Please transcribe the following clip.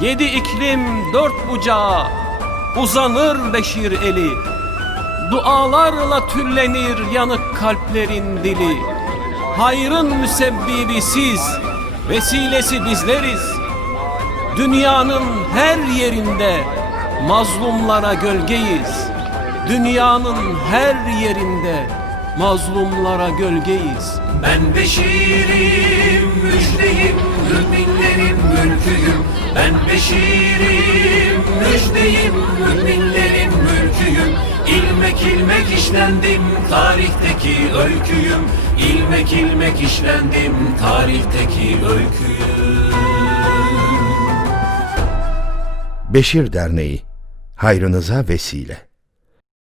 Yedi iklim dört bucağa uzanır Beşir eli. Dualarla tüllenir yanık kalplerin dili. Hayrın müsebbibi siz, vesilesi bizleriz. Dünyanın her yerinde mazlumlara gölgeyiz. Dünyanın her yerinde mazlumlara gölgeyiz. Ben Beşir'im, Ben Beşir'im, müjdeyim, müminlerin mülküyüm. İlmek ilmek işlendim, tarihteki öyküyüm. İlmek ilmek işlendim, tarihteki öyküyüm. Beşir Derneği Hayrınıza vesile